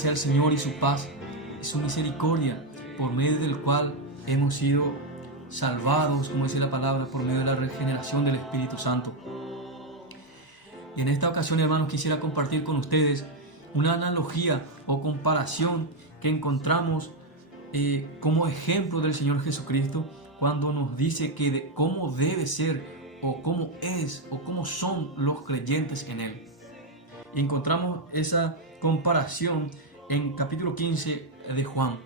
sea el Señor y su paz y su misericordia, por medio del cual hemos sido salvados, como dice la palabra, por medio de la regeneración del Espíritu Santo. Y en esta ocasión, hermanos, quisiera compartir con ustedes una analogía o comparación que encontramos como ejemplo del Señor Jesucristo, cuando nos dice que cómo debe ser o cómo es o cómo son los creyentes en Él. Y encontramos esa comparación en capítulo 15 de Juan,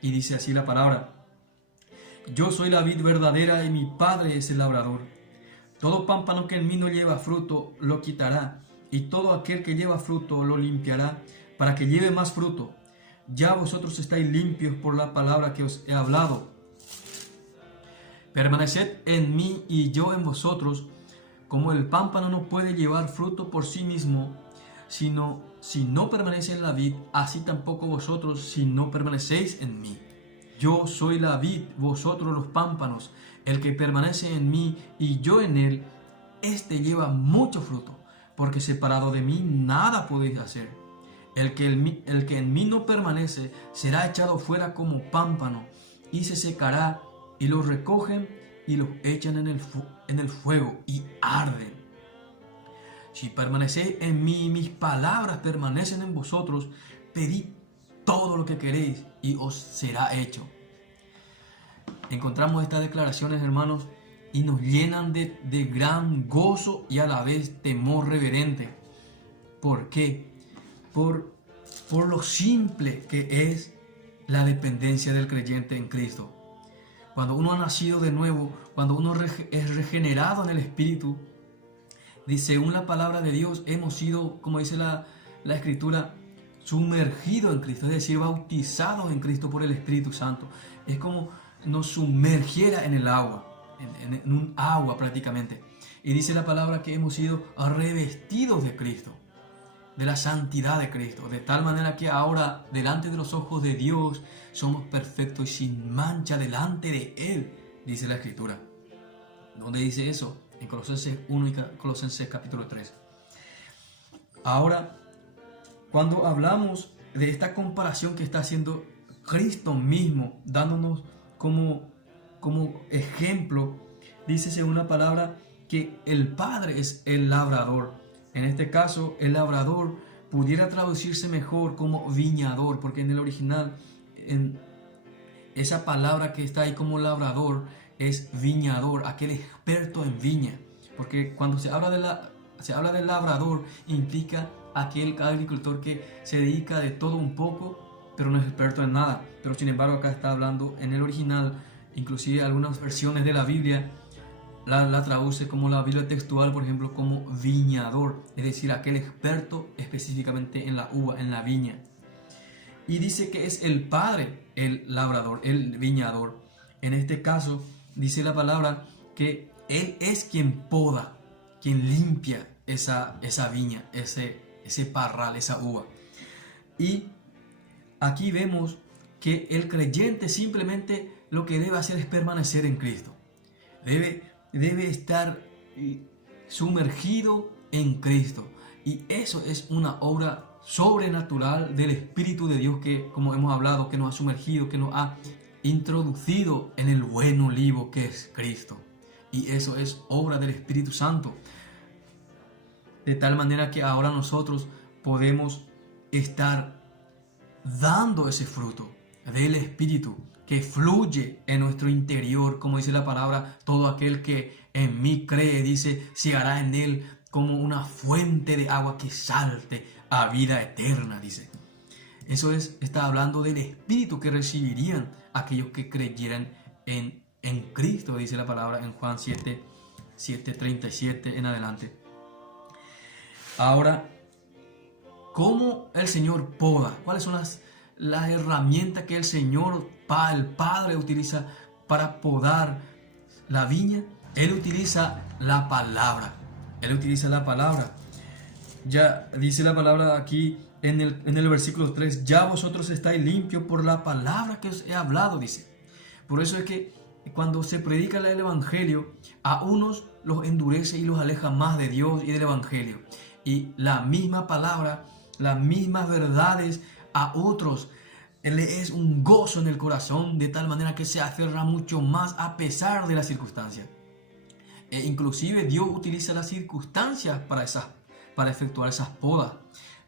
y dice así la palabra: yo soy la vid verdadera y mi Padre es el labrador. Todo pámpano que en mí no lleva fruto lo quitará, y todo aquel que lleva fruto lo limpiará, para que lleve más fruto. Ya vosotros estáis limpios por la palabra que os he hablado. Permaneced en mí y yo en vosotros. Como el pámpano no puede llevar fruto por sí mismo, sino si no permanece en la vid, así tampoco vosotros si no permanecéis en mí. Yo soy la vid, vosotros los pámpanos. El que permanece en mí y yo en él, éste lleva mucho fruto, porque separado de mí nada podéis hacer. El que en mí no permanece será echado fuera como pámpano, y se secará, y los recogen y los echan en el fuego, y arden. Si permanecéis en mí y mis palabras permanecen en vosotros, pedid todo lo que queréis y os será hecho. Encontramos estas declaraciones, hermanos, y nos llenan de gran gozo y a la vez temor reverente. ¿Por qué? Por lo simple que es la dependencia del creyente en Cristo. Cuando uno ha nacido de nuevo, cuando uno es regenerado en el Espíritu, dice, según la palabra de Dios, hemos sido, como dice la Escritura, sumergidos en Cristo, es decir, bautizados en Cristo por el Espíritu Santo. Es como nos sumergiera en el agua, en un agua prácticamente. Y dice la palabra que hemos sido revestidos de Cristo, de la santidad de Cristo, de tal manera que ahora delante de los ojos de Dios somos perfectos y sin mancha delante de Él, dice la Escritura. ¿Dónde dice eso? En Colosenses 1 y Colosenses capítulo 3. Ahora, cuando hablamos de esta comparación que está haciendo Cristo mismo, dándonos como ejemplo, dice según la palabra que el Padre es el labrador. En este caso, el labrador pudiera traducirse mejor como viñador, porque en el original, en esa palabra que está ahí como labrador, es viñador, aquel experto en viña. Porque cuando se habla del labrador, implica aquel agricultor que se dedica de todo un poco, pero no es experto en nada. Pero sin embargo acá está hablando en el original, inclusive algunas versiones de la Biblia la traduce como la Biblia textual, por ejemplo, como viñador, es decir, aquel experto específicamente en la uva, en la viña. Y dice que es el Padre el labrador, el viñador. En este caso dice la palabra que Él es quien poda, quien limpia esa viña, ese parral, esa uva. Y aquí vemos que el creyente simplemente lo que debe hacer es permanecer en Cristo. Debe estar sumergido en Cristo. Y eso es una obra sobrenatural del Espíritu de Dios que, como hemos hablado, que nos ha sumergido, que nos ha introducido en el buen olivo que es Cristo. Y eso es obra del Espíritu Santo. De tal manera que ahora nosotros podemos estar dando ese fruto del Espíritu que fluye en nuestro interior, como dice la palabra, todo aquel que en mí cree, dice, se hará en él como una fuente de agua que salte a vida eterna, dice. Eso está hablando del Espíritu que recibirían aquellos que creyeran en Cristo, dice la palabra en Juan 7:37 en adelante. Ahora, ¿cómo el Señor poda? ¿Cuáles son las herramientas que el Señor, el Padre, utiliza para podar la viña? Él utiliza la palabra. Él utiliza la palabra. Ya dice la palabra aquí en el versículo 3, ya vosotros estáis limpios por la palabra que os he hablado, dice. Por eso es que cuando se predica el Evangelio, a unos los endurece y los aleja más de Dios y del Evangelio. Y la misma palabra, las mismas verdades a otros le es un gozo en el corazón, de tal manera que se aferra mucho más a pesar de las circunstancias. E inclusive Dios utiliza las circunstancias para efectuar esas podas.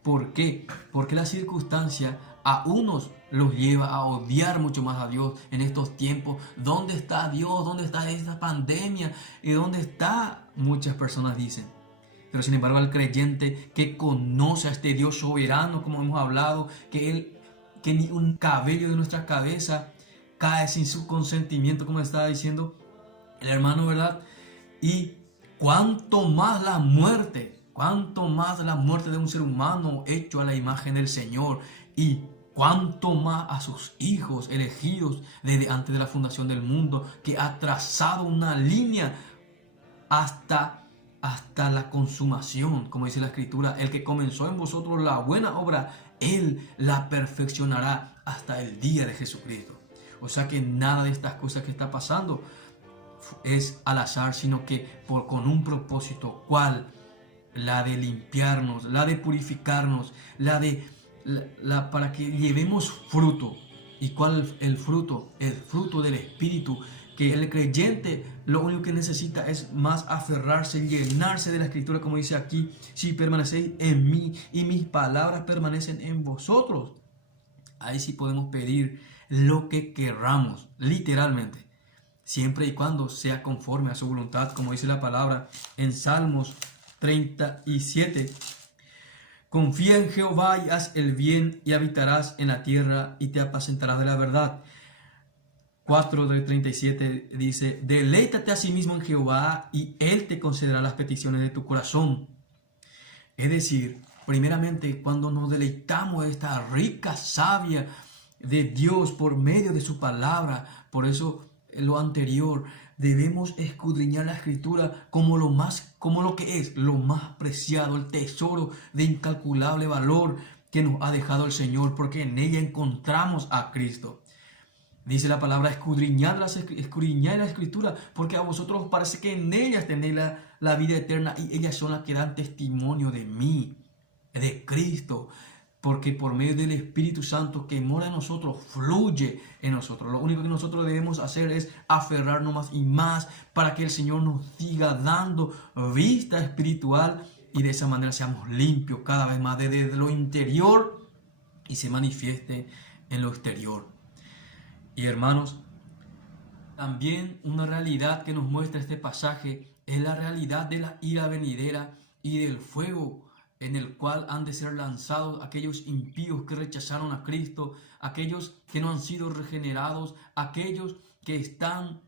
¿Por qué? Porque la circunstancia a unos los lleva a odiar mucho más a Dios en estos tiempos. ¿Dónde está Dios? ¿Dónde está esta pandemia? ¿Y dónde está? Muchas personas dicen. Pero sin embargo, al creyente que conoce a este Dios soberano, como hemos hablado, que ni un cabello de nuestra cabeza cae sin su consentimiento, como estaba diciendo el hermano, ¿verdad? Y cuanto más la muerte de un ser humano hecho a la imagen del Señor, y cuanto más a sus hijos elegidos desde antes de la fundación del mundo, que ha trazado una línea hasta la consumación, como dice la Escritura. El que comenzó en vosotros la buena obra, Él la perfeccionará hasta el día de Jesucristo. O sea que nada de estas cosas que está pasando es al azar, sino que con un propósito. ¿Cuál? La de limpiarnos, la de purificarnos, para que llevemos fruto. ¿Y cuál el fruto? El fruto del Espíritu. Que el creyente lo único que necesita es más aferrarse, llenarse de la Escritura, como dice aquí: si permanecéis en mí y mis palabras permanecen en vosotros. Ahí sí podemos pedir lo que querramos, literalmente, siempre y cuando sea conforme a su voluntad, como dice la palabra en Salmos 37. Confía en Jehová y haz el bien, y habitarás en la tierra y te apacentarás de la verdad. 4:37 dice: deleítate a sí mismo en Jehová y Él te concederá las peticiones de tu corazón. Es decir, primeramente, cuando nos deleitamos de esta rica savia de Dios por medio de su palabra, por eso lo anterior, debemos escudriñar la Escritura como lo que es lo más preciado, el tesoro de incalculable valor que nos ha dejado el Señor, porque en ella encontramos a Cristo. Dice la palabra: escudriñad la Escritura, porque a vosotros os parece que en ellas tenéis la vida eterna, y ellas son las que dan testimonio de mí, de Cristo. Porque por medio del Espíritu Santo que mora en nosotros, fluye en nosotros. Lo único que nosotros debemos hacer es aferrarnos más y más para que el Señor nos siga dando vista espiritual, y de esa manera seamos limpios cada vez más desde lo interior y se manifieste en lo exterior. Y hermanos, también una realidad que nos muestra este pasaje es la realidad de la ira venidera y del fuego en el cual han de ser lanzados aquellos impíos que rechazaron a Cristo, aquellos que no han sido regenerados, aquellos que están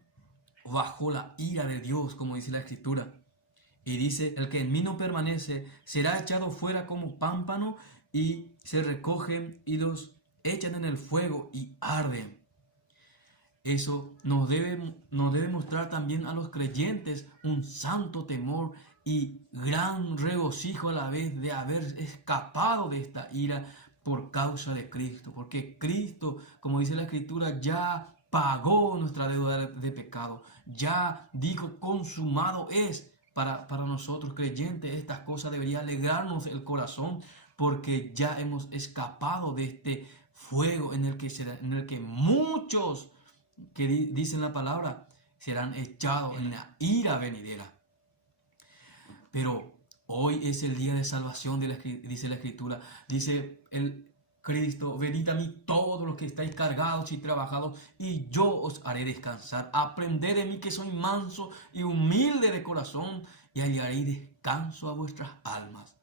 bajo la ira de Dios, como dice la Escritura. Y dice: el que en mí no permanece será echado fuera como pámpano, y se recogen y los echan en el fuego y arden. Eso nos debe mostrar también a los creyentes un santo temor y gran regocijo a la vez de haber escapado de esta ira por causa de Cristo. Porque Cristo, como dice la Escritura, ya pagó nuestra deuda de pecado. Ya dijo: consumado es. Para nosotros creyentes, estas cosas debería alegrarnos el corazón, porque ya hemos escapado de este fuego en el que muchos, que dicen la palabra, serán echados en la ira venidera. Pero hoy es el día de salvación, dice la Escritura. Dice el Cristo: venid a mí todos los que estáis cargados y trabajados, y yo os haré descansar. Aprended de mí, que soy manso y humilde de corazón, y hallaréis descanso a vuestras almas.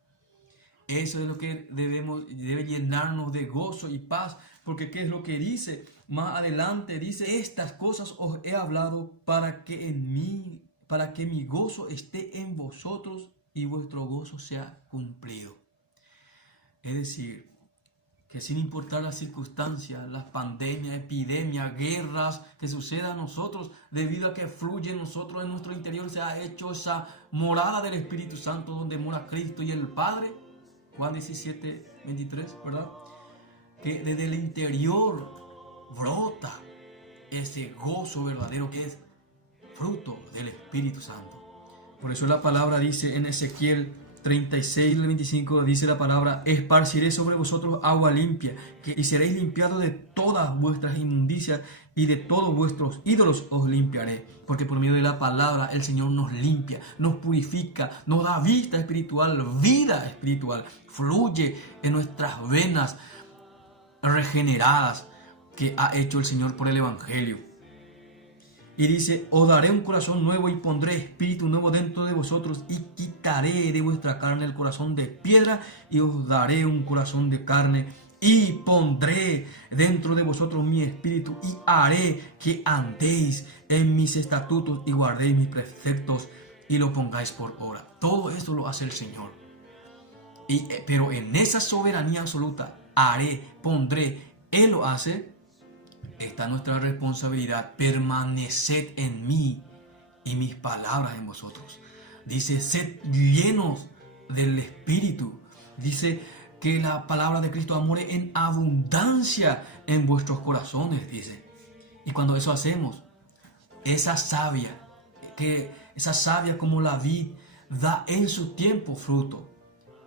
Eso es lo que debe llenarnos de gozo y paz, porque ¿qué es lo que dice? Más adelante dice: estas cosas os he hablado para que mi gozo esté en vosotros y vuestro gozo sea cumplido. Es decir, que sin importar las circunstancias, las pandemias, epidemias, guerras que sucedan a nosotros, debido a que fluye en nosotros, en nuestro interior se ha hecho esa morada del Espíritu Santo donde mora Cristo y el Padre. Juan 17:23, ¿verdad? Que desde el interior brota ese gozo verdadero que es fruto del Espíritu Santo. Por eso la palabra dice en Ezequiel 36 al 25 dice la palabra: esparciré sobre vosotros agua limpia, y seréis limpiados de todas vuestras inmundicias, y de todos vuestros ídolos os limpiaré. Porque por medio de la palabra el Señor nos limpia, nos purifica, nos da vista espiritual, vida espiritual, fluye en nuestras venas regeneradas que ha hecho el Señor por el Evangelio. Y dice: os daré un corazón nuevo y pondré espíritu nuevo dentro de vosotros, y quitaré de vuestra carne el corazón de piedra y os daré un corazón de carne, y pondré dentro de vosotros mi espíritu, y haré que andéis en mis estatutos y guardéis mis preceptos y lo pongáis por obra. Todo esto lo hace el Señor. Pero en esa soberanía absoluta, haré, pondré, Él lo hace. Está nuestra responsabilidad: permaneced en mí y mis palabras en vosotros. Dice: sed llenos del Espíritu. Dice que la palabra de Cristo amore en abundancia en vuestros corazones, dice. Y cuando eso hacemos, esa savia como la vid, da en su tiempo fruto.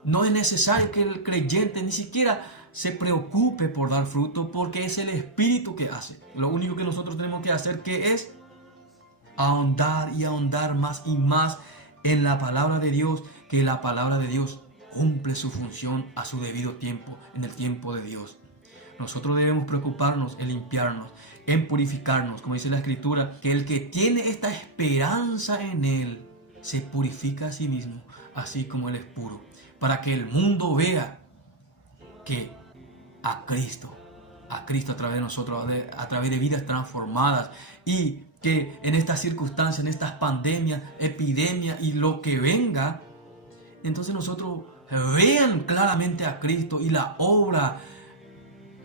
No es necesario que el creyente ni siquiera se preocupe por dar fruto, porque es el Espíritu que hace. Lo único que nosotros tenemos que hacer, que es ahondar y ahondar más y más en la palabra de Dios, que la palabra de Dios cumple su función a su debido tiempo, en el tiempo de Dios. Nosotros debemos preocuparnos en limpiarnos, en purificarnos, como dice la Escritura, que el que tiene esta esperanza en Él se purifica a sí mismo, así como Él es puro, para que el mundo vea que a Cristo a través de nosotros, a través de vidas transformadas, y que en estas circunstancias, en estas pandemias, epidemias y lo que venga, entonces nosotros vean claramente a Cristo y la obra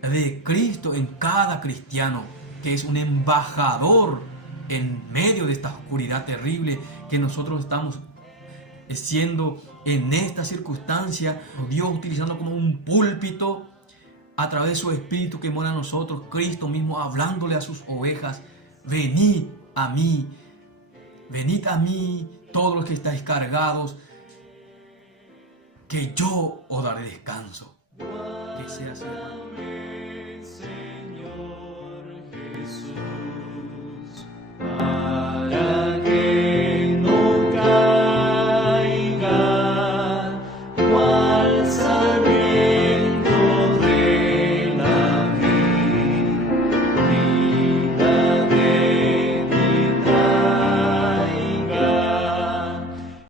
de Cristo en cada cristiano, que es un embajador en medio de esta oscuridad terrible que nosotros estamos siendo en esta circunstancia. Dios utilizando como un púlpito a través de su Espíritu que mora en nosotros, Cristo mismo hablándole a sus ovejas: venid a mí todos los que estáis cargados, que yo os daré descanso. Que sea así, hermano.